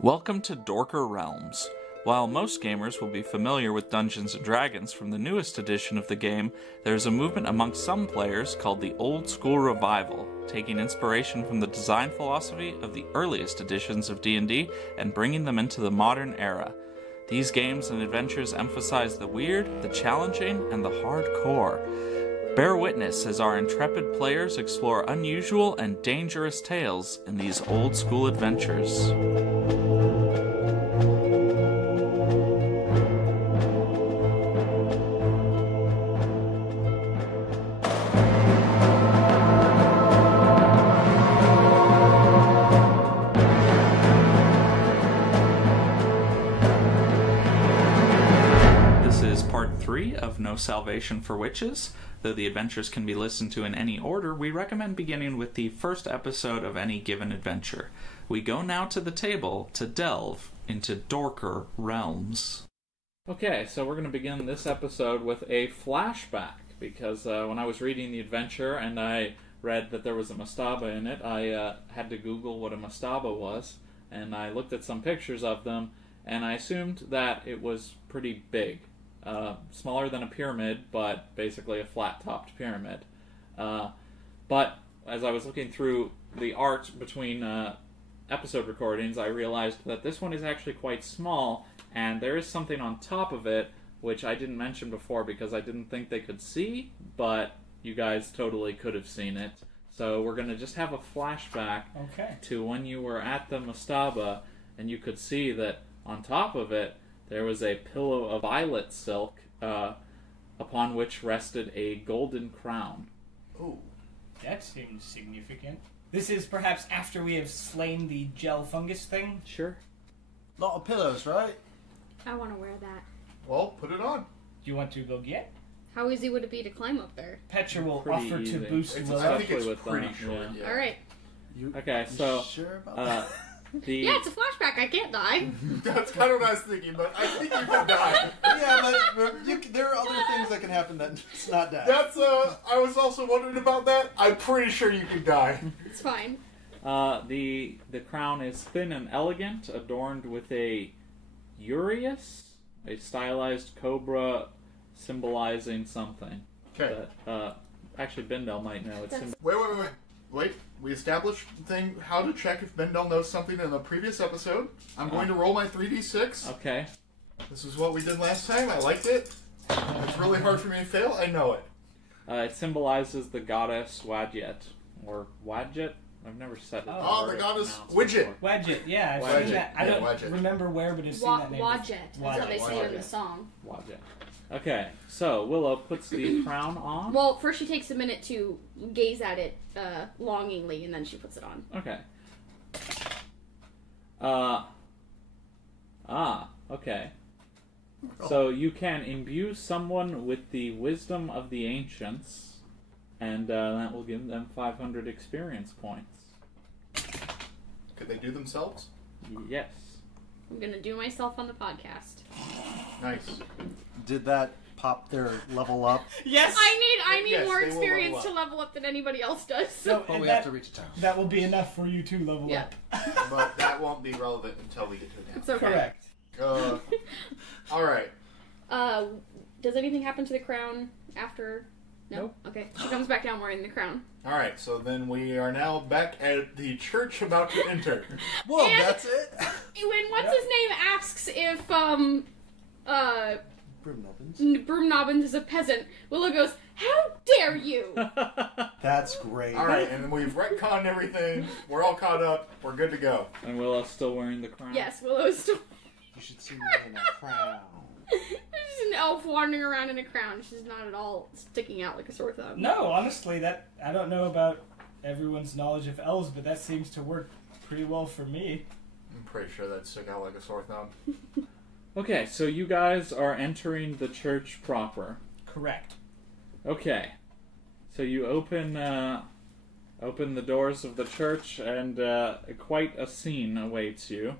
Welcome to Dorker Realms. While most gamers will be familiar with Dungeons & Dragons from the newest edition of the game, there is a movement amongst some players called the Old School Revival, taking inspiration from the design philosophy of the earliest editions of D&D and bringing them into the modern era. These games and adventures emphasize the weird, the challenging, and the hardcore. Bear witness as our intrepid players explore unusual and dangerous tales in these old school adventures. This is part 3 of No Salvation for Witches. Though the adventures can be listened to in any order, we recommend beginning with the first episode of any given adventure. We go now to the table to delve into Dorker Realms. Okay, so we're going to begin this episode with a flashback, because when I was reading the adventure and I read that there was a mastaba in it, I had to Google what a mastaba was, and I looked at some pictures of them, and I assumed that it was pretty big. Smaller than a pyramid, but basically a flat-topped pyramid. But as I was looking through the art between episode recordings, I realized that this one is actually quite small, and there is something on top of it, which I didn't mention before because I didn't think they could see, but you guys totally could have seen it. So we're going to just have a flashback to when you were at the mastaba, and you could see that on top of it, there was a pillow of violet silk, upon which rested a golden crown. Oh, that seems significant. This is perhaps after we have slain the gel fungus thing? Sure. Lot of pillows, right? I want to wear that. Well, put it on. Do you want to go get? How easy would it be to climb up there? Petra will Pretty offer easy. to boost I Willow. think it's with pretty that, short. yeah. Yeah. Alright. Okay, so Sure about that? Yeah, it's a flashback. I can't die. That's kind of what I was thinking, but I think you can die. Yeah, but there are other things that can happen that it's not that. That's, I was also wondering about that. I'm pretty sure you could die. It's fine. The crown is thin and elegant, adorned with a urius, a stylized cobra symbolizing something. Okay. That, actually, Bendel might know. It's Wait, we established how to check if Bendel knows something in the previous episode. I'm going to roll my 3d6. Okay. This is what we did last time. I liked it. It's really hard for me to fail. I know it. It symbolizes the goddess Wadjet, or Wadjet. I've never said it. Oh, the goddess Widget. Wadjet, yeah, I've Wadjet. seen that. I don't Wadjet. remember where, but I've seen that name. Wadjet. That's how they say it in the Wadjet. song. Wadjet. Okay, so Willow puts the crown on. Well, first she takes a minute to gaze at it longingly, and then she puts it on. Okay. Okay. So you can imbue someone with the wisdom of the ancients, and that will give them 500 experience points. Could they do themselves? Yes. I'm gonna do myself on the podcast. Nice. Did that pop their level up? Yes! I need Yes, more they will experience level to level up than anybody else does. So, But and we that, have to reach a town. that will be enough for you to level Yeah. up. But that won't be relevant until we get to it It's okay. Correct. now. Alright. Does anything happen to the crown after? No? Nope. Okay. She comes back down wearing the crown. Alright, so then we are now back at the church about to enter. Whoa, And- that's it? When what's his name asks if Broom Nubbins. Broom Nobbins is a peasant, Willow goes, "How dare you!" That's great. Alright, and we've retconned everything. We're all caught up. We're good to go. And Willow's still wearing the crown? Yes, Willow's still. You should see me in a crown. She's an elf wandering around in a crown. She's not at all sticking out like a sore thumb. No, honestly, that I don't know about everyone's knowledge of elves, but that seems to work pretty well for me. I'm pretty sure that stuck out like a sore thumb. Okay, so you guys are entering the church proper. Correct. Okay. So you open the doors of the church, and quite a scene awaits you.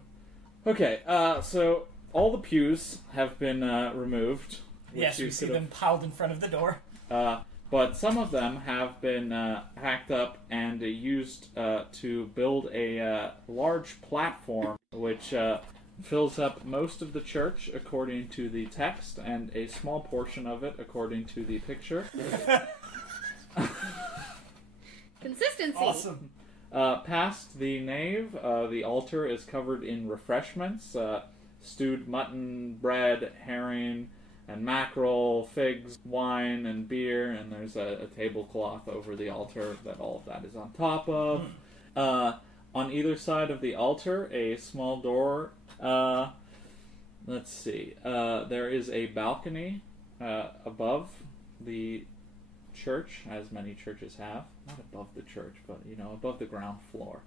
Okay, so all the pews have been removed. which Yes, you we see could them piled in front of the door. have- but some of them have been hacked up and used to build a large platform which fills up most of the church according to the text and a small portion of it according to the picture. Consistency. Awesome. Past the nave, the altar is covered in refreshments, stewed mutton, bread, herring, and mackerel, figs, wine, and beer, and there's a tablecloth over the altar that all of that is on top of. On either side of the altar, a small door. Let's see. There is a balcony above the church, as many churches have. Not above the church, but, above the ground floor.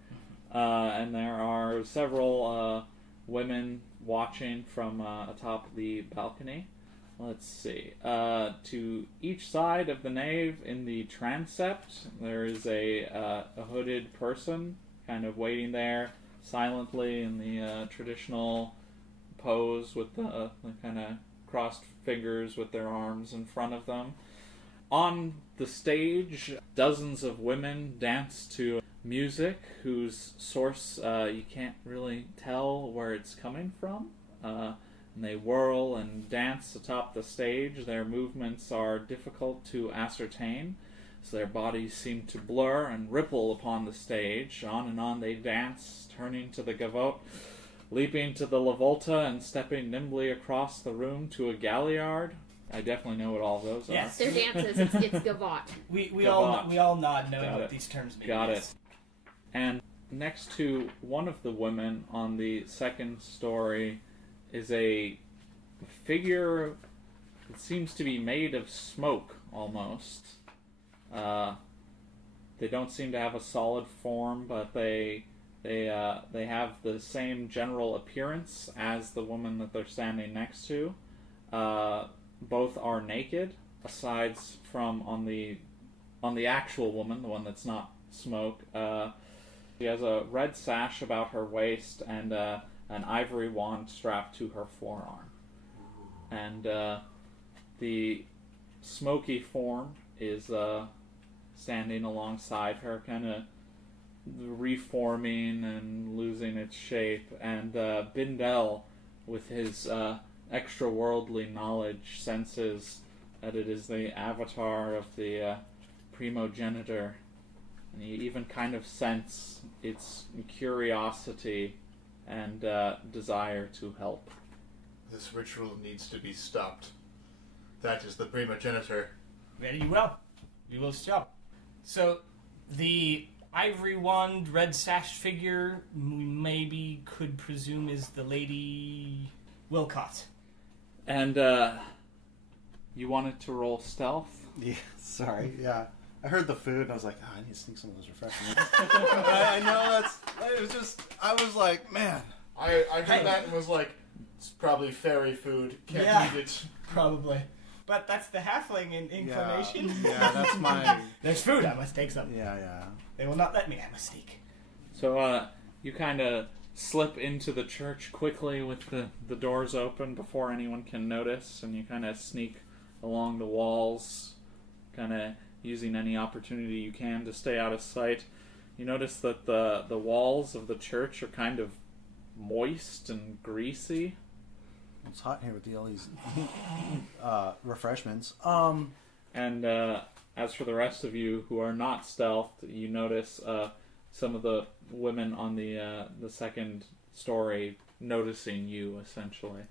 And there are several women watching from atop the balcony. Let's see. To each side of the nave in the transept, there is a hooded person kind of waiting there silently in the traditional pose with the kind of crossed fingers with their arms in front of them. On the stage, dozens of women dance to music whose source you can't really tell where it's coming from. And they whirl and dance atop the stage. Their movements are difficult to ascertain, so their bodies seem to blur and ripple upon the stage. On and on they dance, turning to the gavotte, leaping to the la volta, and stepping nimbly across the room to a galliard. I definitely know what all of those are. Yes. Their dances. It's gavotte. We all nod knowing Got what it. these terms mean. Got yes. it. And next to one of the women on the second story is a figure that seems to be made of smoke, almost. They don't seem to have a solid form, but they have the same general appearance as the woman that they're standing next to. Both are naked, aside from on the actual woman, the one that's not smoke. She has a red sash about her waist and an ivory wand strapped to her forearm. And the smoky form is standing alongside her, kind of reforming and losing its shape. And Bindel, with his extra-worldly knowledge, senses that it is the avatar of the primogenitor. And you even kind of sense its curiosity and desire to help. This ritual needs to be stopped. That is the primogenitor. Very well. We will stop. So, the ivory wand, red sash figure, we maybe could presume is the Lady Wilcott. And you wanted to roll stealth? Yeah, sorry. Yeah. I heard the food and I was like, I need to sneak some of those refreshments. I know it was just, I was like, man. I heard that and was like, it's probably fairy food. Can't eat it. Probably. But that's the halfling inclination. Yeah, that's my... There's food, I must take some. Yeah. They will not let me, I must sneak. So you kind of slip into the church quickly with the doors open before anyone can notice, and you kind of sneak along the walls, kind of using any opportunity you can to stay out of sight. You notice that the walls of the church are kind of moist and greasy. It's hot here with all these refreshments. And as for the rest of you who are not stealthed, you notice some of the women on the second story noticing you, essentially.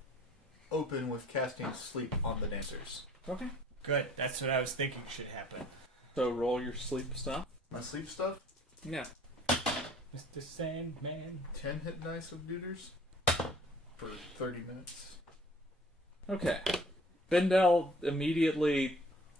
Open with casting sleep on the dancers. Okay. Good, that's what I was thinking should happen. So roll your sleep stuff. My sleep stuff? Yeah. Mr. Sandman. 10 hit dice of neuters for 30 minutes. Okay. Bindel immediately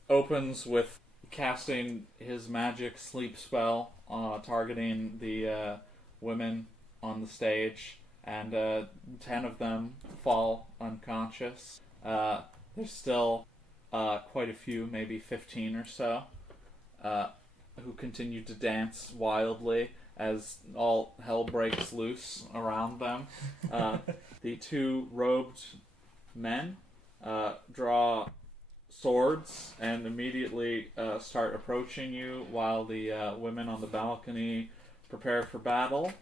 opens with casting his magic sleep spell, targeting the women on the stage, and 10 of them fall unconscious. There's still quite a few, maybe 15 or so, who continue to dance wildly as all hell breaks loose around them. The two robed men draw swords and immediately start approaching you while the women on the balcony prepare for battle.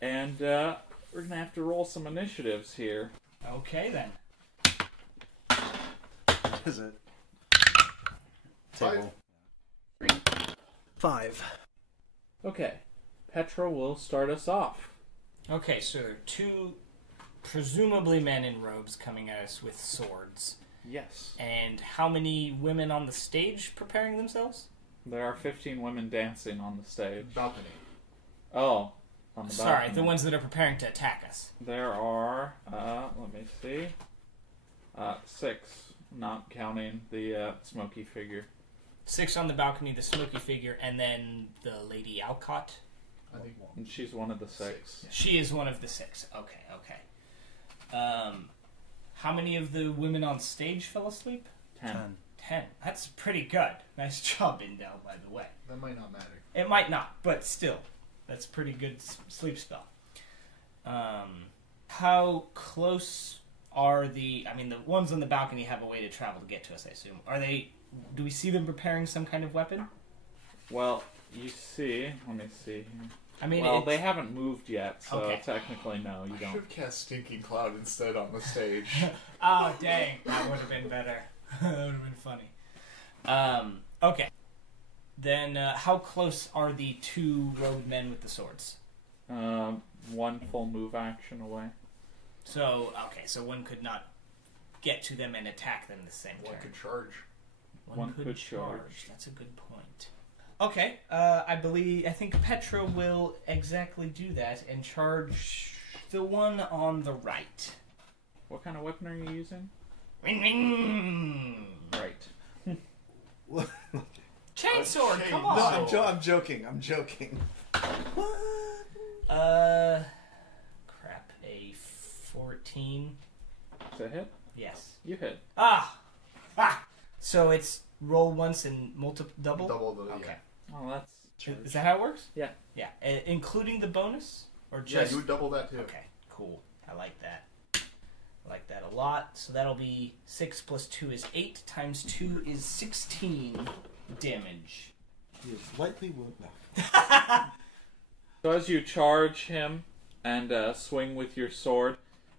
And we're going to have to roll some initiatives here. Okay, then. What is it? Table. 5. Okay. Petra will start us off. Okay, so there are 2 presumably men in robes coming at us with swords. Yes. And how many women on the stage preparing themselves? There are 15 women dancing on the stage. Balcony. Oh, on the Sorry, balcony. the ones that are preparing to attack us. There are, let me see, 6, not counting the smoky figure. 6 on the balcony, the smoky figure, and then the Lady Alcott. I think And she's one of the 6. She is one of the 6. Okay. How many of the women on stage fell asleep? 10. 10. That's pretty good. Nice job, Indel, by the way. that might not matter. It might not, but still. That's a pretty good sleep spell. How close are the... I mean, the ones on the balcony have a way to travel to get to us, I assume. Do we see them preparing some kind of weapon? Well, you see, let me see here. I mean, Well, they haven't moved yet, so Okay. technically no, you I should don't. have cast Stinking Cloud instead on the stage. Oh, dang. That would have been better. That would have been funny. Okay. Then, how close are the 2 robed men with the swords? 1 full move action away. So one could not get to them and attack them the same One turn. could charge. One could charge. That's a good point. Okay, I think Petra will exactly do that and charge the one on the right. What kind of weapon are you using? Ring, ring. Right. Chainsword, Okay, come No, on! I'm joking. What? Crap, a 14. Is that hit? Yes. You hit. Ah! So it's roll once and double? Double the... Okay. Oh, that's... Is that how it works? Yeah. Yeah, including the bonus? Or Yeah, just... you would double that too. Okay, cool. I like that. I like that a lot. So that'll be 6 plus 2 is 8 times 2 is 16 damage. He is lightly wounded. No. So as you charge him and swing with your sword,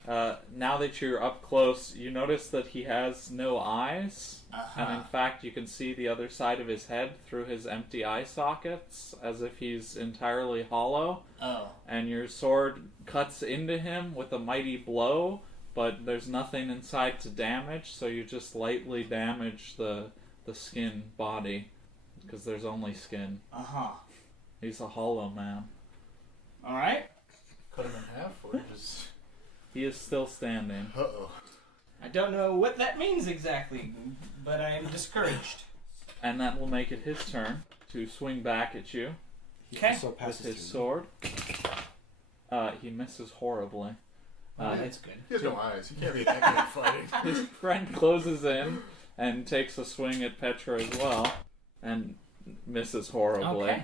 now that you're up close, you notice that he has no eyes. And in fact, you can see the other side of his head through his empty eye sockets, as if he's entirely hollow. Oh. And your sword cuts into him with a mighty blow, but there's nothing inside to damage, so you just lightly damage the skin body, because there's only skin. Uh-huh. He's a hollow man. Alright. Cut him in half or just... He is still standing. Uh-oh. I don't know what that means exactly, but I am discouraged. And that will make it his turn to swing back at you He Okay. also with passes his through. sword. He misses horribly. That's good. He has no eyes. He can't be that good at fighting. His friend closes in and takes a swing at Petra as well, and misses horribly. Okay,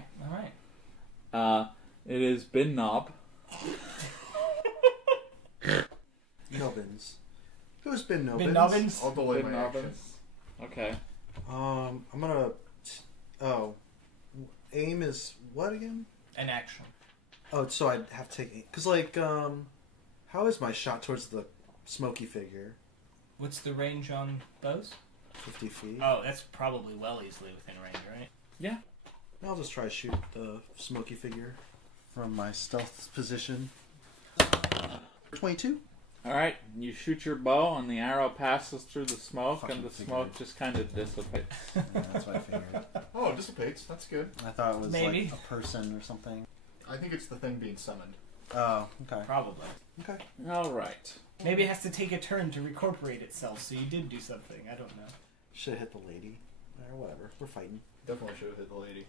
alright. It is Bin Knob. Nubbins. Who's been Nubbins? Bin Nubbins? I'll delay Bin my action. Nubbins. Okay. I'm gonna. Oh, aim is what again? An action. Oh, so I'd have to take because how is my shot towards the smoky figure? What's the range on bows? 50 feet. Oh, that's probably well easily within range, right? Yeah. I'll just try to shoot the smoky figure from my stealth position. 22. Alright, you shoot your bow and the arrow passes through the smoke Fucking and the figured. smoke just kind of dissipates. Yeah, that's what I figured. Oh, it dissipates. That's good. I thought it was Maybe. like a person or something. I think it's the thing being summoned. Oh, okay. Probably. Okay. Alright. Maybe it has to take a turn to recorporate itself, so you did do something. I don't know. Should have hit the lady. Or whatever. We're fighting. Definitely should have hit the lady.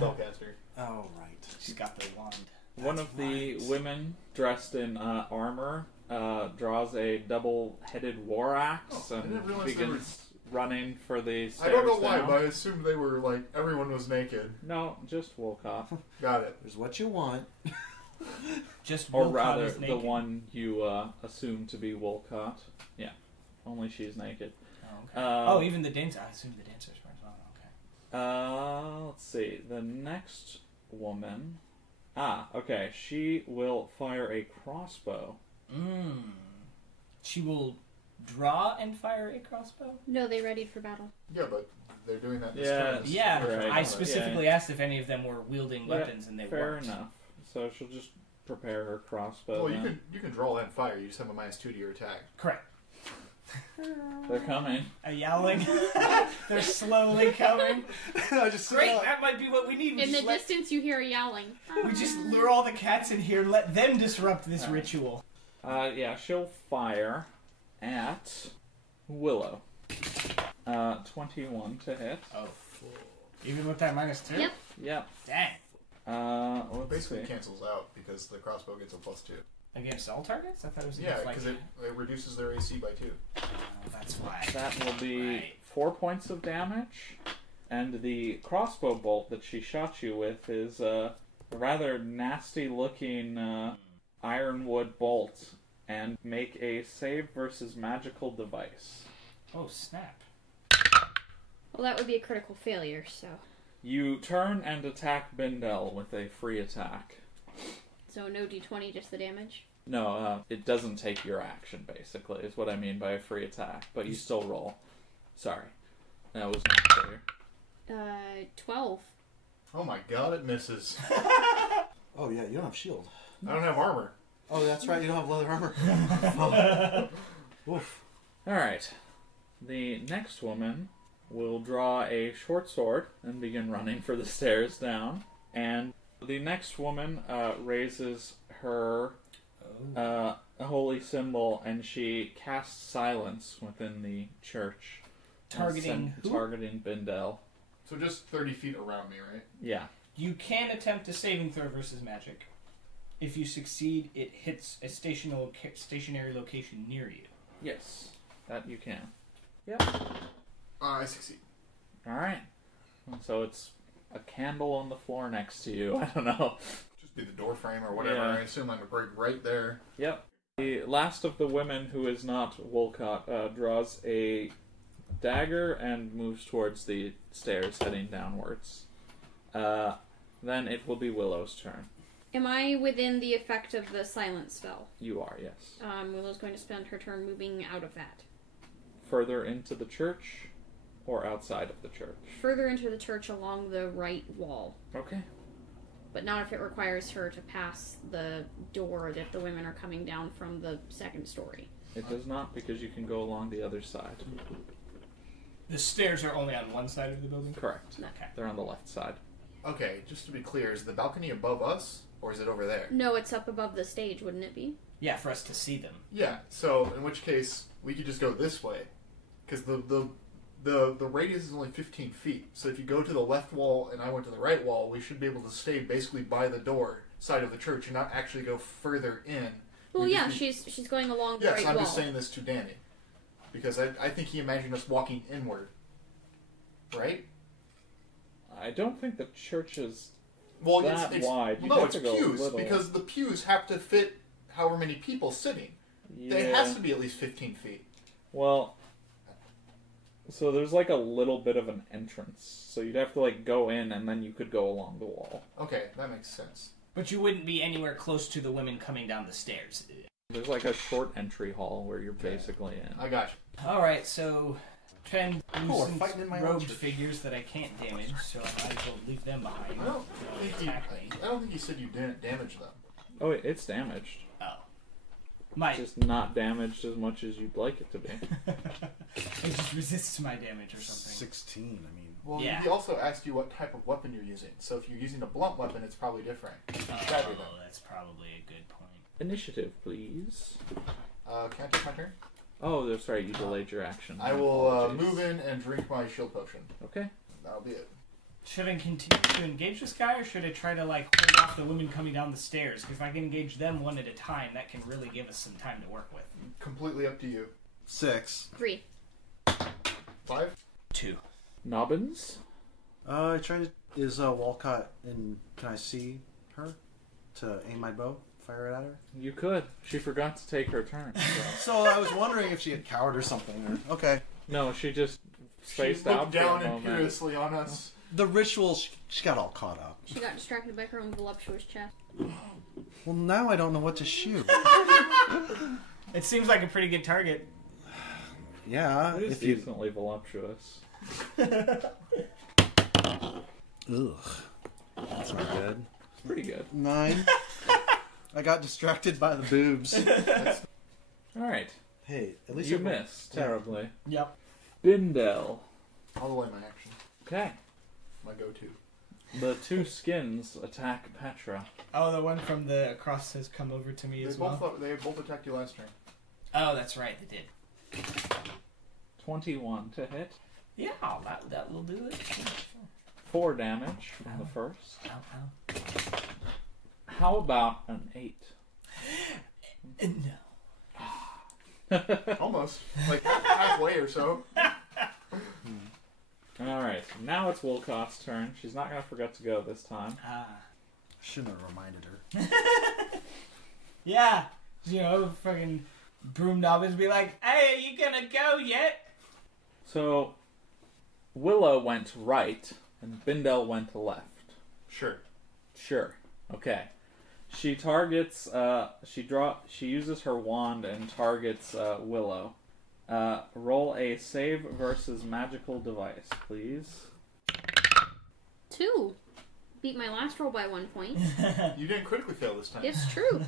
Spellcaster. Oh, right. She's got the wand. One of the women dressed in armor draws a double-headed war axe Oh, I and didn't realize there begins running for the stairs I don't know why, down. but I assumed they were like, everyone was naked. No, just Wolcott. Got it. There's what you want. Just Or Wilcott rather, is the naked. one you assume to be Wolcott. Yeah, only she's naked. Okay. Even the dancer. I assume the dancers were as well. Okay. Let's see. The next woman... okay. She will fire a crossbow. She will draw and fire a crossbow? No, they readied for battle. Yeah, but they're doing that this Yeah, turn. Yeah, right. I specifically asked if any of them were wielding weapons, and they fair weren't. enough. So she'll just prepare her crossbow. Well, then. you can draw and fire. You just have a -2 to your attack. Correct. They're coming. A yowling. They're slowly coming. I just Great, that might be what we need. In the distance, you hear a yowling. We just lure all the cats in here, let them disrupt this ritual. Yeah, she'll fire at Willow. 21 to hit. Oh, even with that -2? Yep. Yep. Dang. Let's Basically see. cancels out because the crossbow gets a +2. Against all targets? I thought it was Yeah, against because it reduces their AC by 2. Oh, that's why. That will be Right. 4 points of damage, and the crossbow bolt that she shot you with is a rather nasty-looking ironwood bolt, and make a save versus magical device. Oh, snap. Well, that would be a critical failure, so... You turn and attack Bindel with a free attack. So no d20, just the damage? No, it doesn't take your action, basically, is what I mean by a free attack, but you still roll. Sorry. That was not clear. 12. Oh my god, it misses. Oh yeah, you don't have shield. I don't have armor. Oh, that's right. You don't have leather armor. Oof. Alright. The next woman will draw a short sword and begin running for the stairs down. And the next woman raises her holy symbol, and she casts silence within the church. Targeting who? Targeting Bindel. So just 30 feet around me, right? Yeah. You can attempt a saving throw versus magic. If you succeed, it hits a stationary location near you. Yes. That you can. Yep. I succeed. Alright. So it's a candle on the floor next to you. I don't know. Just be the door frame or whatever. Yeah. I assume I'm a break right there. Yep. The last of the women who is not Wolcott draws a dagger and moves towards the stairs heading downwards. Then it will be Willow's turn. Am I within the effect of the silence spell? You are, yes. Willow's going to spend her turn moving out of that. Further into the church or outside of the church? Further into the church along the right wall. Okay. But not if it requires her to pass the door that the women are coming down from the second story. It does not, because you can go along the other side. The stairs are only on one side of the building? Correct. Okay. They're on the left side. Okay, just to be clear, is the balcony above us, or is it over there? No, it's up above the stage, wouldn't it be? Yeah, for us to see them. Yeah, so in which case, we could just go this way. Because the radius is only 15 feet. So if you go to the left wall and I went to the right wall, we should be able to stay basically by the door side of the church and not actually go further in. Well, We'd yeah, just she's going along the Yes, right I'm wall. just saying this to Danny. Because I think he imagined us walking inward. Right? I don't think the church is Well, that wide. Well, You'd no, have it's to go pews, little. because the pews have to fit however many people sitting. Yeah. It has to be at least 15 feet. Well, so there's like a little bit of an entrance. So you'd have to like go in and then you could go along the wall. Okay, that makes sense. But you wouldn't be anywhere close to the women coming down the stairs. There's like a short entry hall where you're basically in. I got you. Alright, so... Trend we're loosens fighting in my own robed church. figures that I can't damage, so I might as well leave them behind. I don't They'll think attack me. I don't think you said you didn't damage them. Oh, wait, it's damaged. Oh. Might. Just not damaged as much as you'd like it to be. It just resists my damage or something. 16. I mean, Well, Yeah. he also asked you what type of weapon you're using. So if you're using a blunt weapon, it's probably different. Stabby Oh, that's probably a good point. Initiative, please. Can I take my turn? Oh, that's right, you delayed your action. I will Apologies. move in and drink my shield potion. Okay. That'll be it. Should I continue to engage this guy, or should I try to, like, hold off the women coming down the stairs? Because if I can engage them one at a time, that can really give us some time to work with. Completely up to you. 6. 3. 5? 2. Nobbins? Is Walcott in? Can I see her to aim my bow? Fire it at her. You could. She forgot to take her turn. So. So I was wondering if she had cowered or something. Or... Okay. No, she just She spaced looked out down for a moment. imperiously on us. The ritual, she got all caught up. She got distracted by her own voluptuous chest. Well, now I don't know what to shoot. It seems like a pretty good target. Yeah, It is if you... decently voluptuous. Ugh. That's not good. It's pretty good. 9. I got distracted by the boobs. Alright. Hey, at least You it- missed terribly. Yep. Bindel. I'll delay my action. Okay. My go-to. The two skins attack Petra. Oh, the one from the across has come over to me as well. They both attacked you last turn. Oh, that's right, they did. 21 to hit. Yeah, that will do it. 4 damage from the first. Ow, How about an 8? No. Almost. Like halfway or so. Alright, now it's Wilcott's turn. She's not going to forget to go this time. Shouldn't have reminded her. Yeah. You know, fucking broom knobbins be like, hey, are you gonna go yet? So, Willow went right, and Bindel went left. Sure. Sure. Okay. She targets, she uses her wand and targets Willow. Roll a save versus magical device, please. 2. Beat my last roll by 1 point. You didn't critically fail this time. It's true.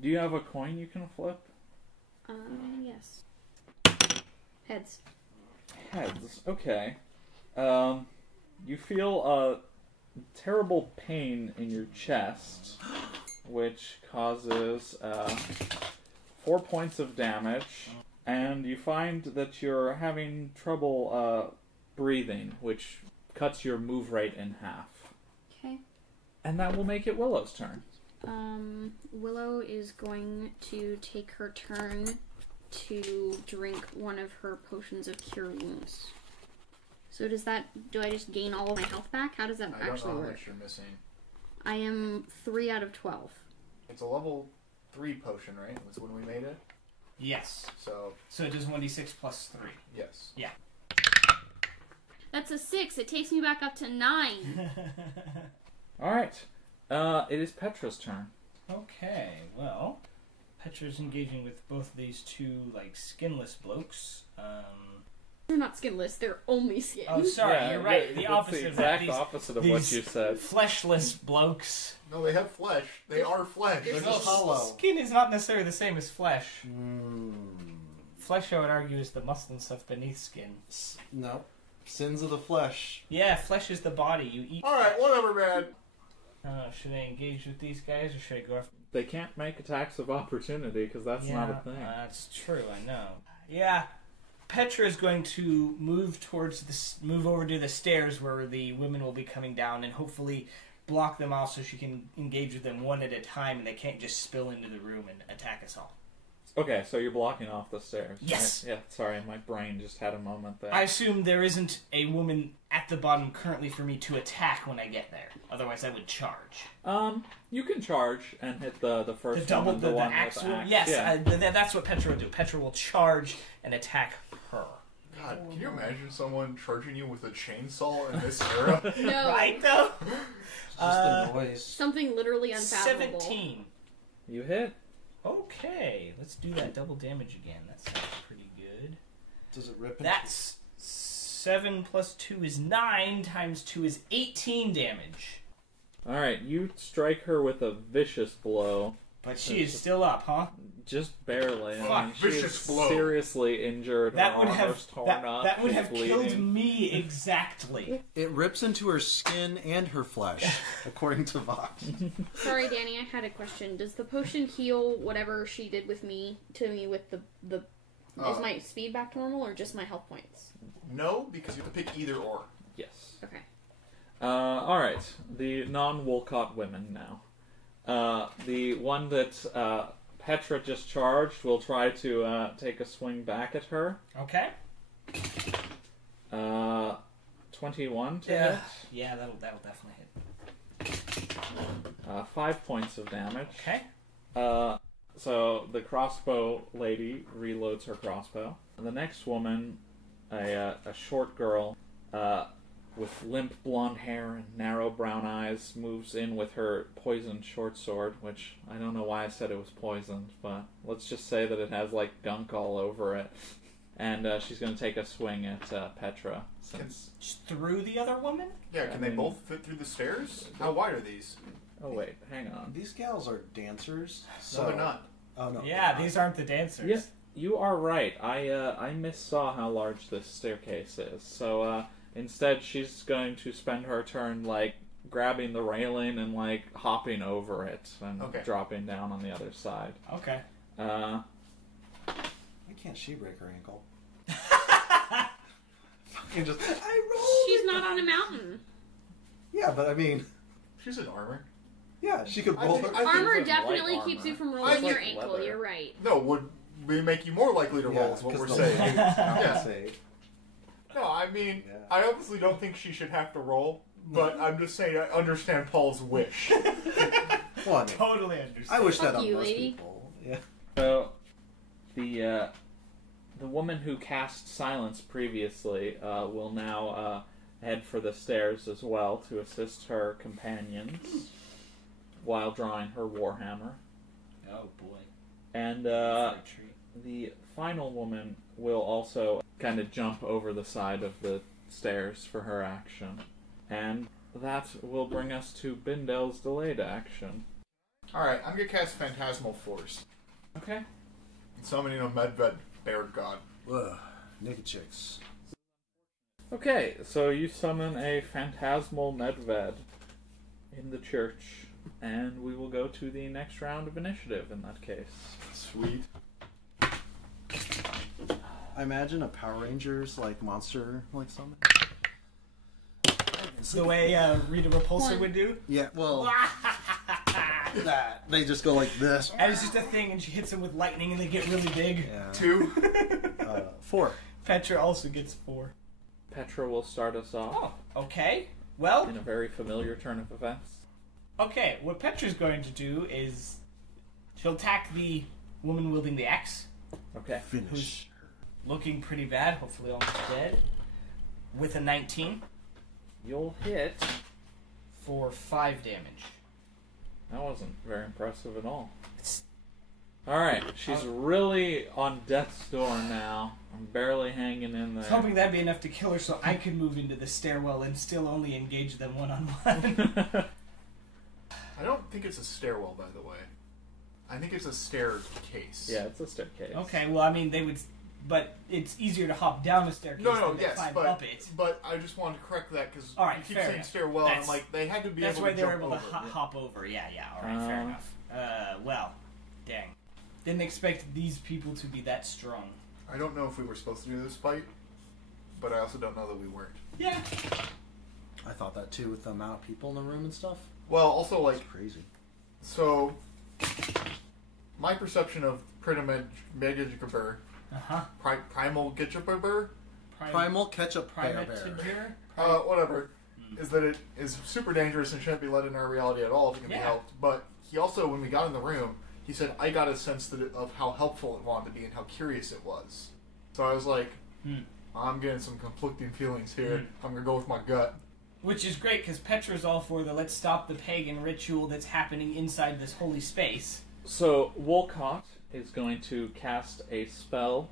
Do you have a coin you can flip? Yes. Heads. Heads. Okay. You feel a terrible pain in your chest, which causes 4 points of damage, and you find that you're having trouble breathing, which cuts your move rate in half. Okay. And that will make it Willow's turn. Willow is going to take her turn to drink one of her potions of cure wounds. So do I just gain all of my health back? How does that I don't actually know how work? much you're missing. I am 3 out of 12. It's a level 3 potion, right? That's when we made it? Yes. So, So it does 1d6 plus 3. yes. Yeah. That's a 6. It takes me back up to 9. Alright. It is Petra's turn. Okay, well, Petra's engaging with both of these two, like, skinless blokes. They're not skinless. They're only skin. Oh, sorry, Yeah, you're right. yeah, The that's opposite the of that. exact opposite of what these you said. Fleshless blokes. No, they have flesh. They are flesh. They're Well, just hollow. Skin is not necessarily the same as flesh. Mm, Flesh, I would argue, is the muscle and stuff beneath skin. no. Sins of the flesh. Yeah, flesh is the body. You eat. Alright, whatever, man. Should I engage with these guys, or should I go after? They can't make attacks of opportunity because that's not a thing. That's true. I know. Yeah, Petra is going to move over to the stairs where the women will be coming down, and hopefully block them off so she can engage with them one at a time, and they can't just spill into the room and attack us all. Okay, so you're blocking off the stairs. Yes. Right? Yeah, sorry, my brain just had a moment there. I assume there isn't a woman at the bottom currently for me to attack when I get there. Otherwise, I would charge. You can charge and hit the first The double, one, the one axe with will. axe. Yes, Yeah. that's what Petra will do. Petra will charge and attack her. God, can you imagine someone charging you with a chainsaw in this era? No. Right, though? Just the noise. Something literally unfathomable. 17. You hit. Okay, let's do that double damage again. That sounds pretty good. Does it rip? That's 7 plus 2 is 9, times 2 is 18 damage. Alright, you strike her with a vicious blow. But she is still up, huh? Just barely. I Fuck, mean, she vicious is blow. seriously injured. That her would armor's have torn up. that would she's have bleeding. killed me exactly. It rips into her skin and her flesh, according to Vox. Sorry, Danny, I had a question. Does the potion heal whatever she did with me with the is my speed back to normal or just my health points? No, because you have to pick either or. Yes. Okay. Alright, the non-Wolcott women now. The one that Petra just charged will try to take a swing back at her. Okay. 21 to Yeah. hit. Yeah, that'll definitely hit. 5 points of damage. Okay. So the crossbow lady reloads her crossbow. And the next woman a short girl with limp blonde hair and narrow brown eyes moves in with her poisoned short sword, which I don't know why I said it was poisoned, but let's just say that it has like gunk all over it. And she's going to take a swing at Petra. Through the other woman? Yeah, can they both fit through the stairs? How wide are these? Oh wait, hang on. These gals are dancers. No, they're not. Oh no. Yeah, these aren't the dancers. Yeah, you are right. I missaw how large this staircase is. So instead, she's going to spend her turn like grabbing the railing and like hopping over it and dropping down on the other side. Okay. Why can't she break her ankle? Fucking just. She's not on a mountain. Yeah, but I mean. She's in armor. Yeah, she could roll her. Armor definitely keeps you from rolling your ankle. Leather. You're right. No, would we make you more likely to roll? Is what we're saying. Yeah. No, I mean, Yeah. I obviously don't think she should have to roll, but I'm just saying I understand Paul's wish. Well, I mean, Totally understand. I wish that Fuck on you, most lady. people. Yeah. So the woman who cast silence previously will now head for the stairs as well to assist her companions while drawing her warhammer. Oh boy. And For a treat. the final woman will also kind of jump over the side of the stairs for her action. And that will bring us to Bindel's delayed action. Alright, I'm gonna cast Phantasmal Force. Okay. And summoning a Medved Bear God. Ugh, naked chicks. Okay, so you summon a phantasmal Medved in the church, and we will go to the next round of initiative in that case. Sweet. I imagine a Power Rangers like monster like summon. The way Rita Repulsor would do. Yeah, well, that they just go like this. And it's just a thing, and she hits them with lightning, and they get really big. Yeah. 2. 4. Petra also gets 4. Petra will start us off Oh, okay. Well, in a very familiar turn of events. okay. What Petra's going to do is she'll attack the woman wielding the axe, Okay. Finish. looking pretty bad, hopefully almost dead, with a 19 You'll hit. for 5 damage. That wasn't very impressive at all. Alright, she's really on death's door now. I'm barely hanging in I was there. hoping that'd be enough to kill her so I could move into the stairwell and still only engage them one-on-one. I don't think it's a stairwell, by the way. I think it's a staircase. Yeah, it's a staircase. Okay, well, I mean, they would... But it's easier to hop down a staircase No, than to yes, climb but, up it. but I just wanted to correct that because All right, you keep fair saying enough. stairwell, and I'm That's- like, they had to be That's able why to they were jump able to over. hop over. Yeah, alright, fair enough. Well, dang. Didn't expect these people to be that strong. I don't know if we were supposed to do this fight, but I also don't know that we weren't. Yeah. I thought that too with the amount of people in the room and stuff. Well, also, like, It's crazy. so, my perception of Primal Uh-huh. Primal Gitchaber, Primal ketchup bear. Primatager? whatever, is that it is super dangerous and shouldn't be let in our reality at all if it can be Yeah. helped. But he also, when we got in the room, he said, I got a sense of how helpful it wanted to be and how curious it was. So I was like, I'm getting some conflicting feelings here. I'm going to go with my gut. Which is great, because Petra's all for the let's stop the pagan ritual that's happening inside this holy space. So, Wolcott is going to cast a spell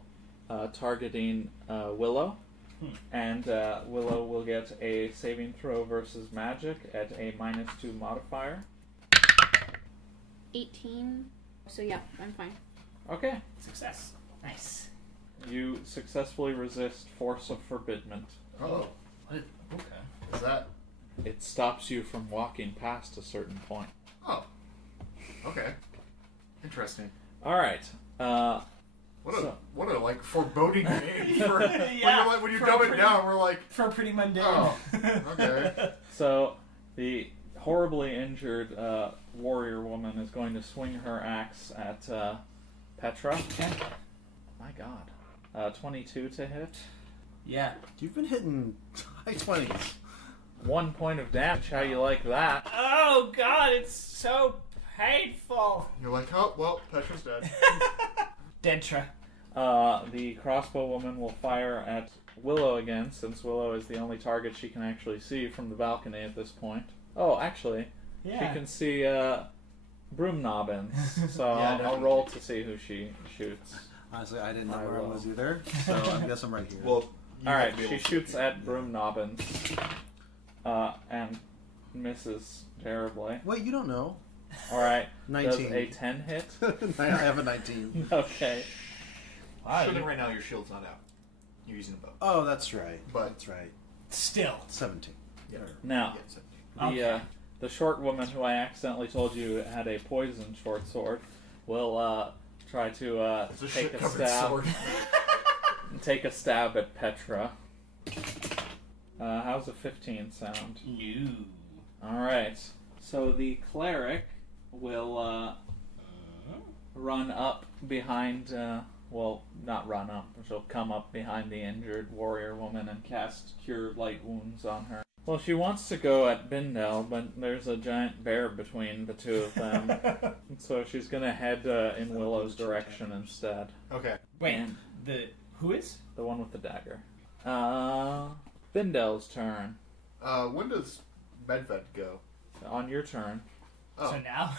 targeting Willow. And Willow will get a saving throw versus magic at a -2 modifier. 18. So yeah, I'm fine. Okay. Success. Nice. You successfully resist Force of Forbiddment. Oh, What? Okay. is that? It stops you from walking past a certain point. Oh, okay. Interesting. Alright. What a like foreboding name for Yeah, when you for dumb it pretty- down. We're like, For pretty mundane. oh, okay. So, the horribly injured warrior woman is going to swing her axe at Petra. Okay. My god. 22 to hit. Yeah. You've been hitting high 20s. 1 point of damage. How you like that? Oh god, it's so painful. You're like, oh well, Petra's dead. Deadtra. The crossbow woman will fire at Willow again, since Willow is the only target she can actually see from the balcony at this point. Oh, actually, she can see Broom Nobbins, so I'll roll to see who she shoots. Honestly, I didn't know where I was either, so I guess I'm right here. Well, alright, she shoots at Broom Nobbins, and misses terribly. Wait, you don't know. Alright, 19. Does a 10 hit? I have a 19. Okay. Wow, right now your shield's not out. You're using a bow. Oh, that's right. But that's right. Still. 17. Yeah. Now, Yeah, 17. the short woman who I accidentally told you had a poison short sword will try to take a stab. Sword. Take a stab at Petra. How's a 15 sound? No. Alright. So the cleric will run up behind, well, not run up, she'll come up behind the injured warrior woman and cast Cure Light Wounds on her. Well, she wants to go at Bindel, but there's a giant bear between the two of them. So she's gonna head in Willow's direction instead. Okay. Wait, And who is? the one with the dagger. Bindel's turn. When does Medved go? On your turn. Oh. So now?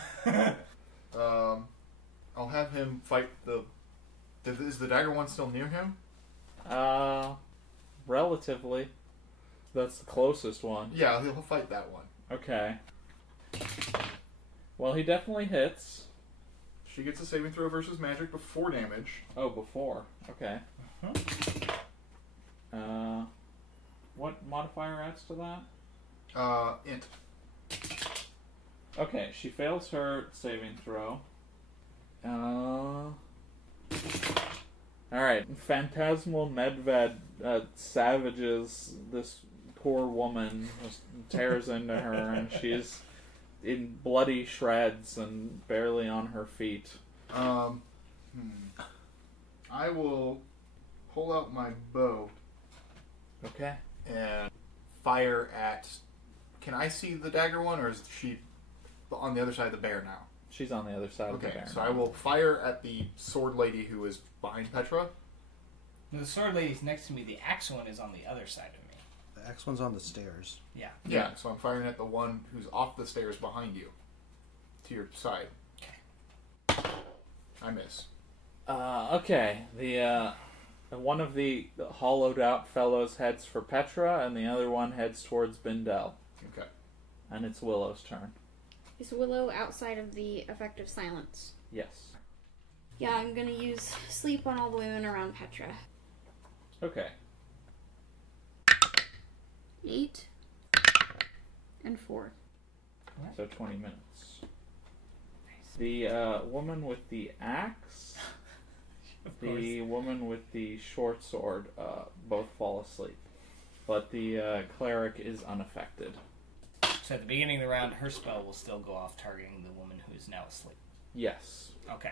I'll have him fight the... Is the dagger one still near him? Relatively. That's the closest one. Yeah, he'll fight that one. Okay. Well, he definitely hits. She gets a saving throw versus magic before damage. Oh, before. Okay. What modifier adds to that? Int. Okay, she fails her saving throw. Alright, Phantasmal Medved savages this poor woman, just tears into her, and she's in bloody shreds and barely on her feet. I will pull out my bow Okay. and fire at... Can I see the dagger one, or is she on the other side of the bear now? She's on the other side of the Okay, bear. so I will fire at the sword lady who is behind Petra. The sword lady's next to me. The axe one is on the other side of me. The X one's on the stairs. Yeah. Yeah, so I'm firing at the one who's off the stairs behind you. To your side. Okay. I miss. Okay. The one of the hollowed out fellows heads for Petra, and the other one heads towards Bindel. Okay. And it's Willow's turn. Is Willow outside of the effect of silence? Yes. Yeah, I'm gonna use sleep on all the women around Petra. Okay. 8 and 4. So 20 minutes. The woman with the axe, the woman with the short sword, both fall asleep. But the cleric is unaffected. So at the beginning of the round, her spell will still go off, targeting the woman who is now asleep. Yes. Okay.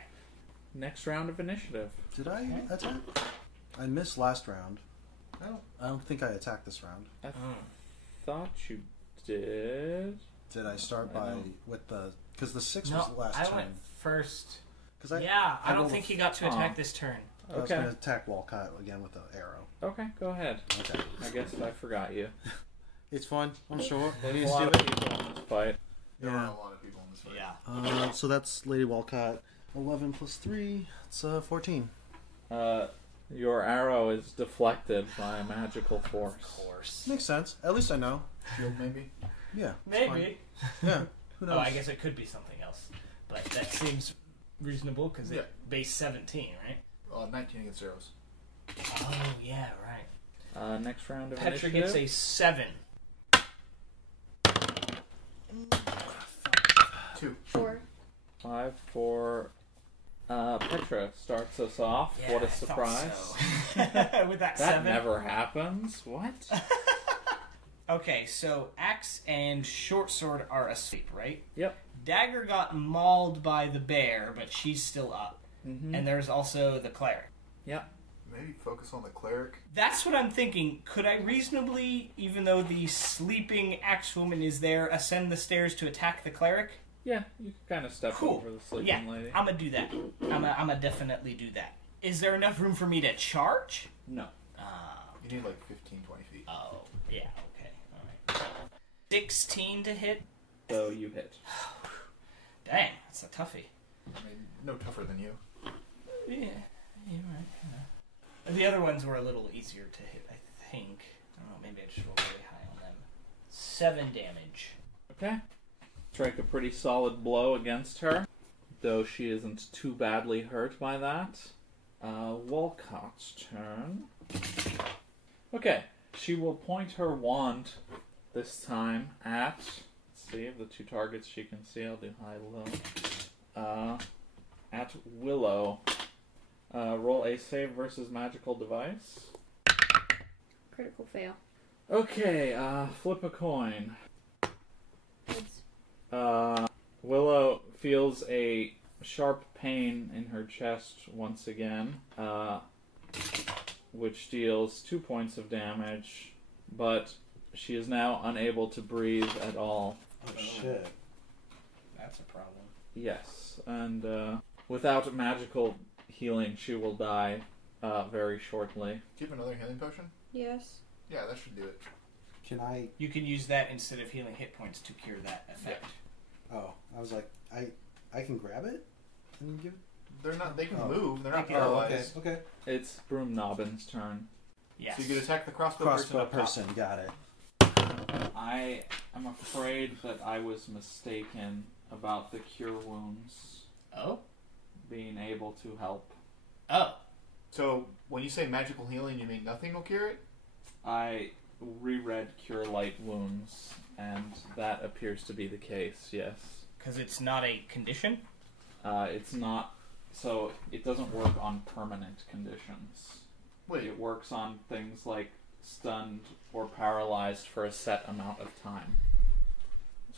Next round of initiative. Did I attack? I missed last round. I don't think I attacked this round. I thought you did. Did I start with the... Because the 6 No, was the last I turn. went first. Cause I don't rolled think he got to attack this turn. I was going to attack Walcott again with the arrow. Okay, go ahead. Okay. I guess I forgot you. It's fine. I'm sure. There's a lot of people in this fight. There are a lot of people in this fight. Yeah. So that's Lady Walcott. 11 plus 3. It's 14. Your arrow is deflected by a magical force. Of course. Makes sense. At least I know. Shield, maybe? Yeah. it's Maybe. fine. Yeah. Who knows? Oh, I guess it could be something else. But that seems reasonable because it base 17, right? 19 against arrows. Oh, yeah, right. Next round of Petra initiative. gets a 7. 2. 4. 5 for Petra starts us off. Yeah, What a I thought surprise. so. With that 7. never happens. What? Okay, so axe and short sword are asleep, right? Yep. Dagger got mauled by the bear, but she's still up. Mm-hmm. And there's also the cleric. Yep. Maybe focus on the cleric. That's what I'm thinking. Could I reasonably, even though the sleeping axe woman is there, ascend the stairs to attack the cleric? Yeah, you can kind of step Cool. over the sleeping Yeah, lady. I'm gonna do that. I'm gonna definitely do that. Is there enough room for me to charge? No. You need like 15, 20 feet. Oh, yeah, okay. Alright. 16 to hit? So you hit. Dang, that's a toughie. I mean, no tougher than you. Yeah, you're right. Yeah. The other ones were a little easier to hit, I think. I don't know, maybe I just rolled really high on them. 7 damage. Okay. Strike a pretty solid blow against her, though she isn't too badly hurt by that. Walcott's turn. Okay, she will point her wand this time at, let's see, of the 2 targets she can see, I'll do high, low. At Willow. Roll a save versus magical device. Critical fail. Okay, flip a coin. Heads. Willow feels a sharp pain in her chest once again, which deals 2 points of damage, but she is now unable to breathe at all. Oh, shit. That's a problem. Yes, and without magical healing, she will die very shortly. Do you have another healing potion? Yes. Yeah, that should do it. Can I... You can use that instead of healing hit points to cure that effect. Oh, I was like, I can grab it? And give it? They're not. They can Oh. move. They're not Oh, paralyzed. okay. It's Broom Nobbin's turn. Yes. So you can attack the crossbow Crossbow person. person, got it. I am afraid that I was mistaken about the cure wounds Oh? being able to help. Oh. So when you say magical healing, you mean nothing will cure it? I reread Cure Light Wounds, and that appears to be the case, yes. Because it's not a condition? It's not, so it doesn't work on permanent conditions. Wait. It works on things like stunned or paralyzed for a set amount of time.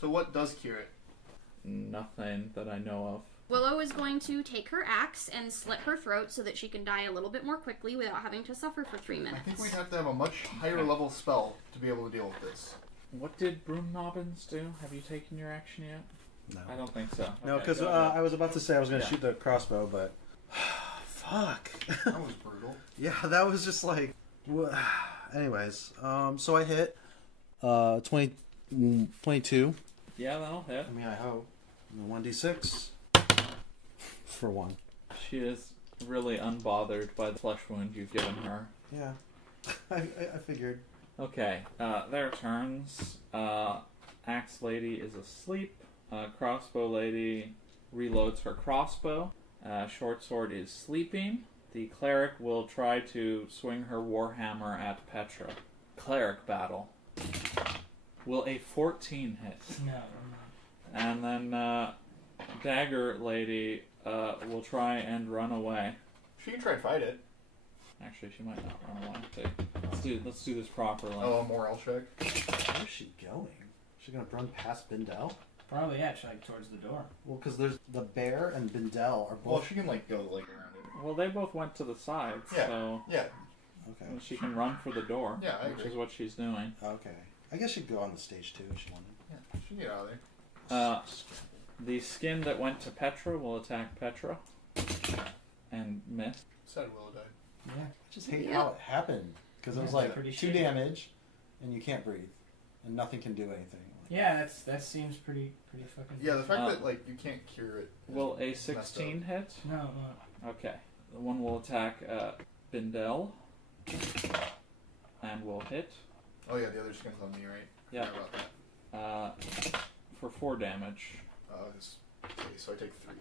So what does cure it? Nothing that I know of. Willow is going to take her axe and slit her throat so that she can die a little bit more quickly without having to suffer for 3 minutes. I think we'd have to have a much higher level spell to be able to deal with this. What did Broom Nobbins do? Have you taken your action yet? No. I don't think so. No, Okay, because go ahead. I was about to say I was going to Yeah. shoot the crossbow, but... Fuck. That was brutal. Yeah, that was just like... Anyways, so I hit 22. Yeah, that'll hit. I mean, I hope. 1d6 for 1. She is really unbothered by the flesh wound you've given her. Yeah, I figured. Okay, their turns. Axe Lady is asleep. Crossbow Lady reloads her crossbow. Short Sword is sleeping. The Cleric will try to swing her Warhammer at Petra. Cleric battle. Will a 14 hit? No. And then Dagger Lady will try and run away. She can try and fight it. Actually, she might not run away. Let's do this properly. Oh, a morale check. Where's she going? Is she going to run past Bindel? Probably, yeah, like towards the door. Well, because there's the bear and Bindel are both... Well, she can like go like around it. Well, they both went to the sides, Yeah. so Yeah. Okay. she can run for the door, Yeah, I which agree. is what she's doing. Okay. I guess she'd go on the stage too if she wanted. Yeah. She can get out of there. The skin that went to Petra will attack Petra and miss. Said Willow died. Yeah. I just hate Yeah. how it happened. Because it was Yeah, like pretty 2 shitty. damage, and you can't breathe. And nothing can do anything. Yeah, that seems pretty fucking... Yeah, the fact Uh, that like you can't cure it. is Will a messed 16 hit? No, no. Okay. The one will attack Bindel and will hit. up. Oh yeah, the other skin's on me, right? Yeah. Forgot about that. For 4 damage. Okay, so I take 3.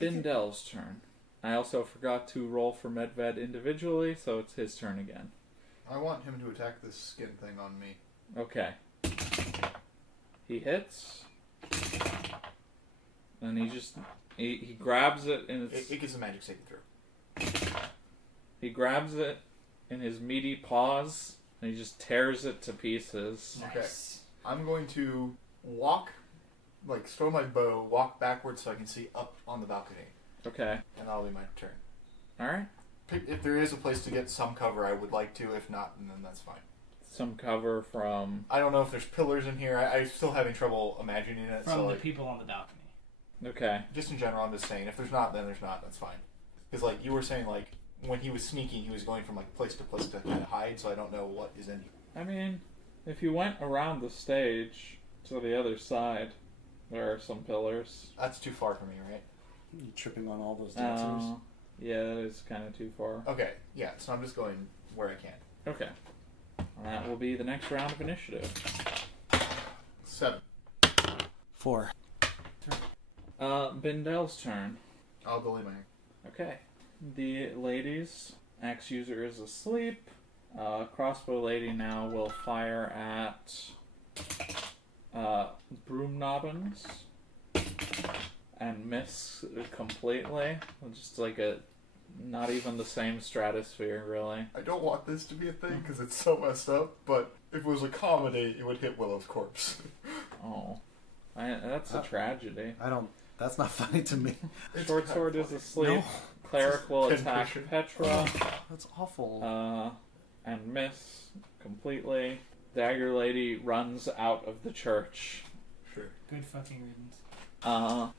Bindel's turn. I also forgot to roll for Medved individually, so it's his turn again. I want him to attack this skin thing on me. Okay. He hits. And he grabs it in its... It gets a magic saving throw. He grabs it in his meaty paws, and he just tears it to pieces. Nice. I'm going to walk, like throw my bow, walk backwards so I can see up on the balcony, Okay. and that'll be my turn. Alright. If there is a place to get some cover, I would like to. If not, then that's fine. Some cover from... I don't know if there's pillars in here. I'm still having trouble imagining it. From so the like, people on the balcony. Okay. just in general, I'm just saying, if there's not, then there's not. That's fine. Because, like, you were saying, like, when he was sneaking, he was going from, like, place to place to kind of hide, so I don't know what is in... I mean, if you went around the stage to the other side, there are some pillars. That's too far for me, right? You tripping on all those dancers? Yeah, that is kind of too far. Okay, yeah, so I'm just going where I can. Okay. And that will be the next round of initiative. 7. 4. Bindel's turn. I'll delay my... Okay. The lady's axe user is asleep. Crossbow lady now will fire at Broom Nobbins and miss completely. Just like not even the same stratosphere, really. I don't want this to be a thing because it's so messed up, but if it was a comedy, it would hit Willow's corpse. Oh. That's a tragedy. That's not funny to me. Short sword is asleep. No. Cleric will attack Pinpushing. Petra. That's awful. And miss completely. Dagger lady runs out of the church. Sure. Good fucking riddance.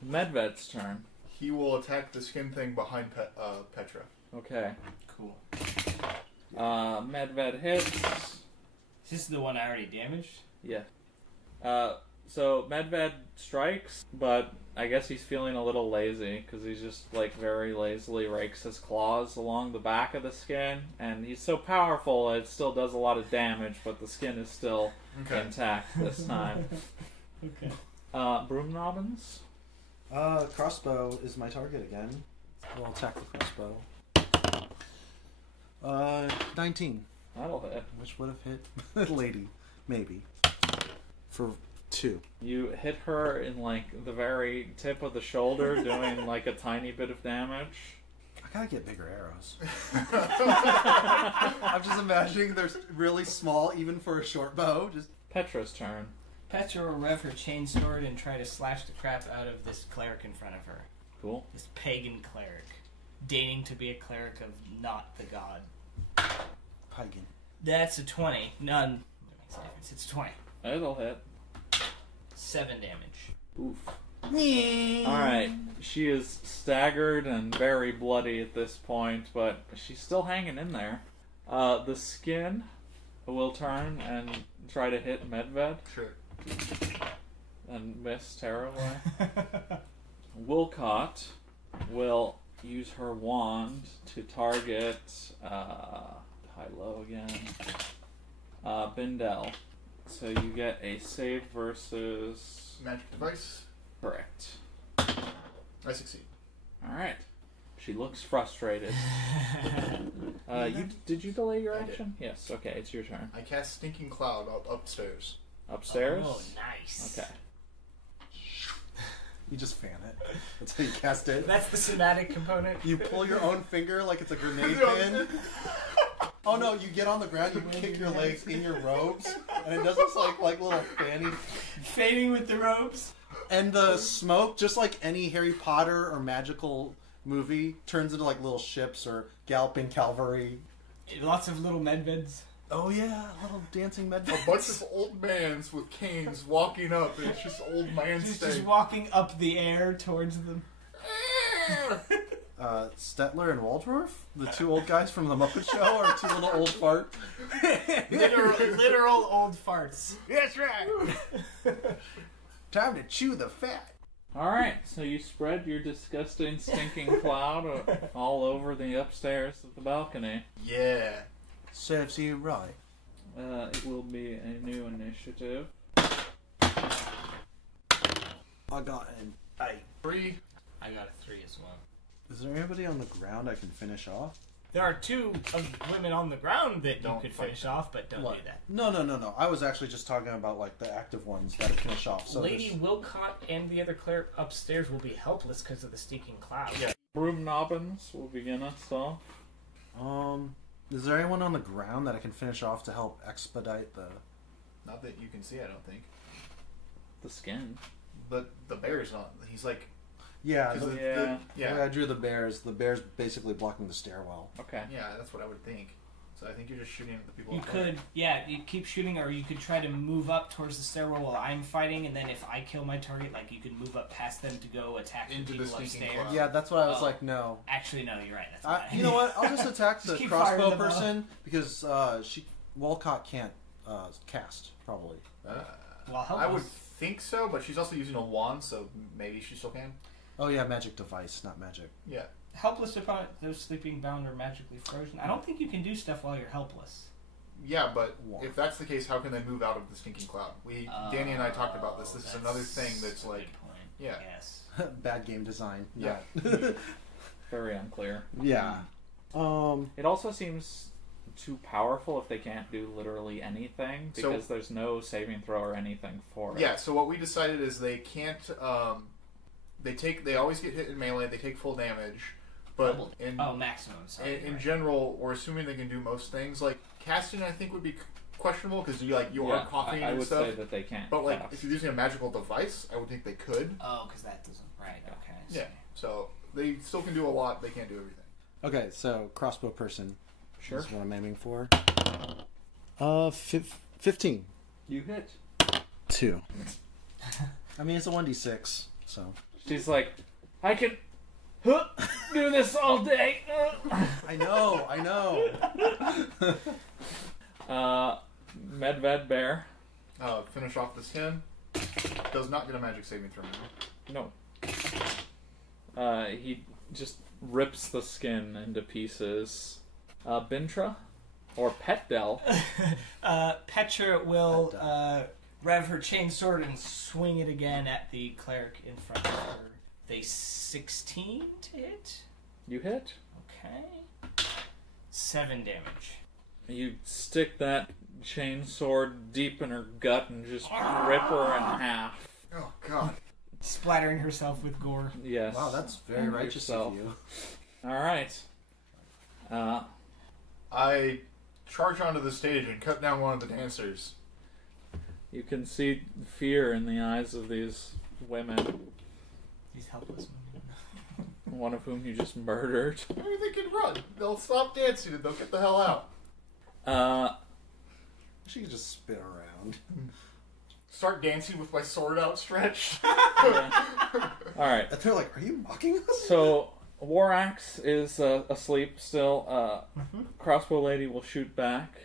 Medved's turn. He will attack the skin thing behind Petra. Okay. Cool. Medved hits. Is this the one I already damaged? Yeah. So Medved strikes, but I guess he's feeling a little lazy because he's just like very lazily rakes his claws along the back of the skin, and he's so powerful it still does a lot of damage, but the skin is still intact this time. Okay. Broom Nobbins. Crossbow is my target again. We'll attack the crossbow. 19. That'll hit. Which would have hit the lady, maybe. For 2. You hit her in like the very tip of the shoulder, doing like a tiny bit of damage. I gotta get bigger arrows. I'm just imagining they're really small, even for a short bow. Just Petra's turn. Petra will rev her chainsword and try to slash the crap out of this cleric in front of her. Cool. This pagan cleric. Deigning to be a cleric of not the god. pagan. That's a 20. None. That makes a difference. It's a 20. It'll hit. 7 damage. Oof. Alright, she is staggered and very bloody at this point, but she's still hanging in there. The skin will turn and try to hit Medved. Sure. And miss terribly. Wilcott will use her wand to target high-low again. Bindel. So you get a save versus... Magic device. Correct. I succeed. Alright. She looks frustrated. Did you delay your action? Yes, okay, it's your turn. I cast Stinking Cloud upstairs. Upstairs? Oh, nice. Okay. You just fan it. That's how you cast it. That's the somatic component. You pull your own finger like it's a grenade pin. Oh no, you get on the ground, you kick your legs in your robes, and it does this like little fanny. Fading with the robes. And the smoke, just like any Harry Potter or magical movie, turns into like little ships or galloping cavalry. Lots of little medveds. Oh yeah, little dancing med. A bunch of old mans with canes walking up, and it's just old man Just staying. walking up the air towards them. Stetler and Waldorf, the two old guys from the Muppet Show, are two little old fart. Literal old farts. That's right. Time to chew the fat. Alright, so you spread your disgusting, stinking cloud all over the upstairs of the balcony. Yeah. Serves you right. It will be a new initiative. I got an 8. 3. I got a 3 as well. Is there anybody on the ground I can finish off? There are 2 of women on the ground that you Don't could fight finish off, but don't What? do that. No. I was actually just talking about like the active ones that I finish off. So Lady there's- Wilcott and the other cleric upstairs will be helpless because of the stinking cloud. Yeah. Broom Nobbins will begin us off. Is there anyone on the ground that I can finish off to help expedite the... Not that you can see, I don't think. The skin. But the bear's not. He's like... Yeah, 'cause Yeah. the way I drew the bears. The bear's basically blocking the stairwell. Okay. Yeah, that's what I would think. I think you're just shooting at the people. You could, yeah, you keep shooting, or you could try to move up towards the stairwell while I'm fighting, and then if I kill my target, like, you could move up past them to go attack Into the the people sneaking upstairs. cloud. Yeah, that's what I was like, no. Actually, no, you're right. That's a bad You know idea. what? I'll just attack Just the keep crossbow firing them person because Walcott can't cast, probably. Well, help I us. would think so, but she's also using a wand, so maybe she still can. Oh yeah, magic device, not magic. Yeah. Helpless opponent, those sleeping bound or magically frozen. I don't think you can do stuff while you're helpless. Yeah, but Wand. if that's the case, how can they move out of the stinking cloud? Danny and I talked about this. This is another thing that's a like, good point. yeah. Yes. Bad game design. Yeah. Very unclear. Yeah. It also seems too powerful if they can't do literally anything because there's no saving throw or anything for it. Yeah, so what we decided is they can't, they always get hit in melee, they take full damage, but Maximum, sorry. in general, we're assuming they can do most things. Like, casting, I think, would be questionable because you are coughing I and would stuff. say that they can't. But, like, cast. if you're using a magical device, I would think they could. Oh, because that doesn't... Right, okay. I see. Yeah, so they still can do a lot, they can't do everything. Okay, so crossbow person. Sure. Is what I'm aiming for. 15. You hit. 2. I mean, it's a 1d6, so. She's like, I can do this all day. I know. Medved Bear. Finish off this 10. Does not get a magic saving throw. No. He just rips the skin into pieces. Bintra? Or Petdel. Petra will rev her chainsword and swing it again at the cleric in front of her. They 16 to hit. You hit. Okay. 7 damage. You stick that chainsword deep in her gut and just rip her in half. Oh, God. Splattering herself with gore. Yes. Wow, that's very righteous of you. Alright. I charge onto the stage and cut down one of the dancers. You can see fear in the eyes of these women, These helpless women. one of whom you just murdered. Maybe they can run. They'll stop dancing and they'll get the hell out. She could just spin around. Start dancing with my sword outstretched. Alright. And they're like, are you mocking us? So, War Axe is asleep still. Crossbow Lady will shoot back.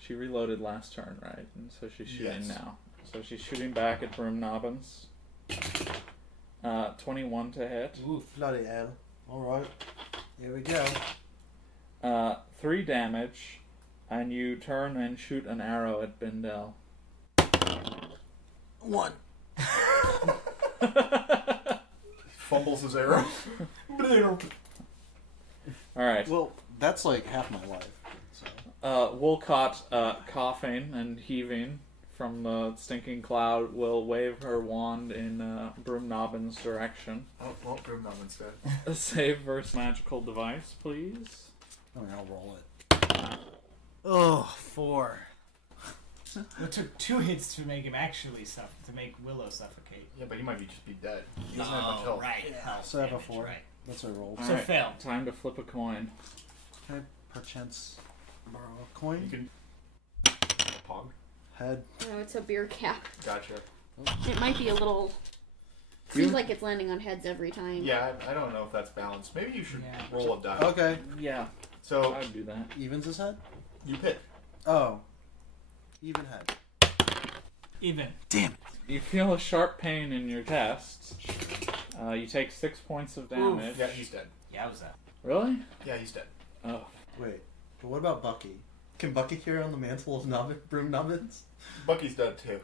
She reloaded last turn, right? And so she's shooting now. So she's shooting back at Broom Nobbins. 21 to hit. Ooh, bloody hell. Alright. Here we go. 3 damage. And you turn and shoot an arrow at Bindel. 1. Fumbles his arrow. Alright. Well, that's like half my life. So. Wolcott, coughing and heaving from the stinking cloud, will wave her wand in Broom Nobbins' direction. Oh, well, Broom Knob instead. A save versus magical device, please. I mean, I'll roll it. Oh, 4. It took 2 hits to make him actually to make Willow suffocate. Yeah, but he might just be dead. He doesn't have much health. Right. Health So I have a damage, 4. Right. That's what I rolled. So fail. Time to flip a coin. Can I perchance borrow a coin? You can... Pog? Head. Oh, it's a beer cap. Gotcha. It might be a little... Seems like it's landing on heads every time. Yeah, I don't know if that's balanced. Maybe you should Yeah. roll a die. Okay. Yeah, So, I would do that. Evens his head? you pick. Oh. Even head. Even. Damn it. You feel a sharp pain in your chest. You take 6 points of damage. Yeah, he's dead. Yowza. Really? Yeah, he's dead. Oh. Wait. But what about Bucky? Can Bucky carry on the mantle of Broom Nobbins? Bucky's dead, too.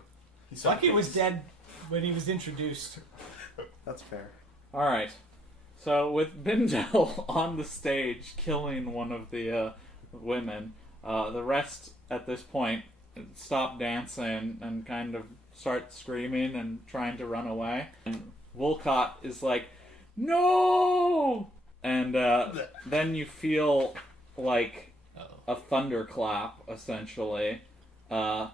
He Bucky was suffocates. dead when he was introduced. That's fair. Alright. So, with Bindel on the stage killing one of the women, the rest at this point stop dancing and kind of start screaming and trying to run away. And Wolcott is like, no! And then you feel like a thunderclap, essentially. A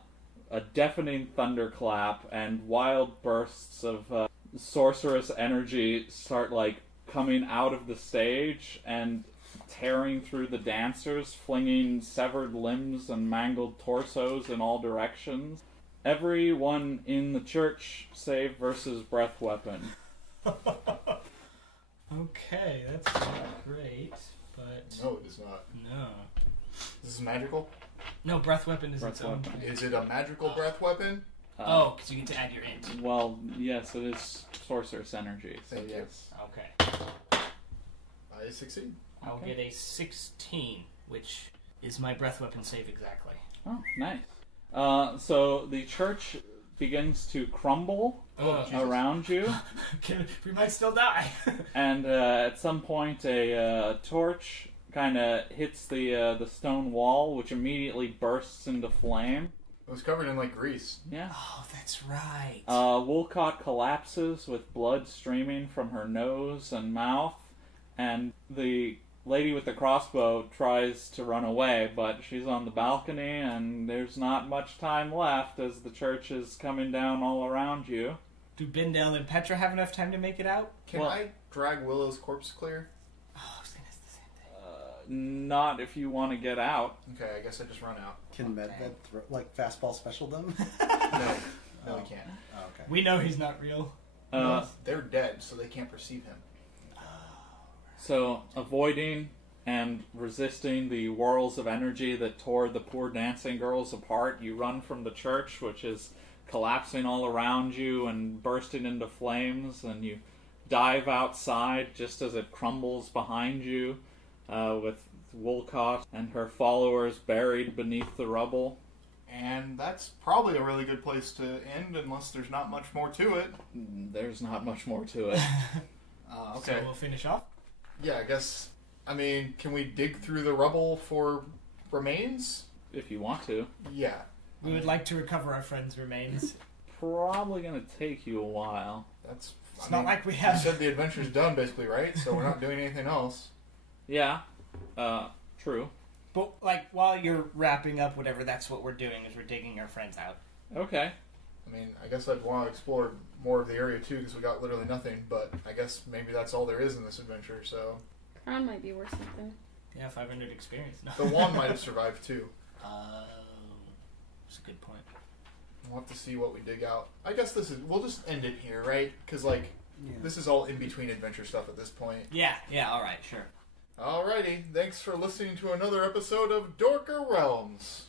deafening thunderclap, and wild bursts of sorcerous energy start, like, coming out of the stage and tearing through the dancers, flinging severed limbs and mangled torsos in all directions. Everyone in the church save versus breath weapon. Okay, that's not great, but... No, it is not. No. This is magical? No, breath weapon is Breath its own weapon. thing. Is it a magical breath weapon? Oh, because you get to add your int. Well, yes, it is sorceress energy, so Thank you. yes. Okay. I succeed. I'll Okay. get a 16, which is my breath weapon save exactly. Oh, nice. So the church begins to crumble around you, Okay, we might still die. and at some point a torch kind of hits the stone wall, which immediately bursts into flame. It was covered in, like, grease. Yeah. Oh, that's right. Woolcott collapses with blood streaming from her nose and mouth, and the lady with the crossbow tries to run away, but she's on the balcony, and there's not much time left as the church is coming down all around you. Do Bindel and Petra have enough time to make it out? Can Well- I drag Willow's corpse clear? Oh, I was gonna say the same thing. Not if you want to get out. Okay, I guess I just run out. Can Medved like fastball special them? No, he can't. Oh, okay. We know he's not real. They're dead, so they can't perceive him. So, avoiding and resisting the whirls of energy that tore the poor dancing girls apart, you run from the church, which is collapsing all around you and bursting into flames, and you dive outside just as it crumbles behind you, with Woolcott and her followers buried beneath the rubble. And that's probably a really good place to end, unless there's not much more to it. There's not much more to it. Okay. So we'll finish off. Yeah, I guess. I mean, can we dig through the rubble for remains? If you want to. Yeah. We would like to recover our friend's remains. Probably going to take you a while. That's. It's not like we have- You said the adventure's done, basically, right? So we're not doing anything else. Yeah, true. But, like, while you're wrapping up whatever, that's what we're doing, is we're digging our friends out. Okay. I mean, I guess I'd want to explore more of the area too, because we got literally nothing. But I guess maybe that's all there is in this adventure. So Crown might be worth something. Yeah, 500 experience. No. the wand might have survived too. Oh, that's a good point. We'll have to see what we dig out. I guess we'll just end it here, right? Because like this is all in between adventure stuff at this point. Yeah, alright, sure. Alrighty, thanks for listening to another episode of Dorker Realms.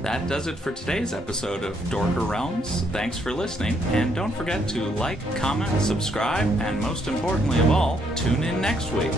That does it for today's episode of Dorker Realms. Thanks for listening, and don't forget to like, comment, subscribe, and most importantly of all, tune in next week.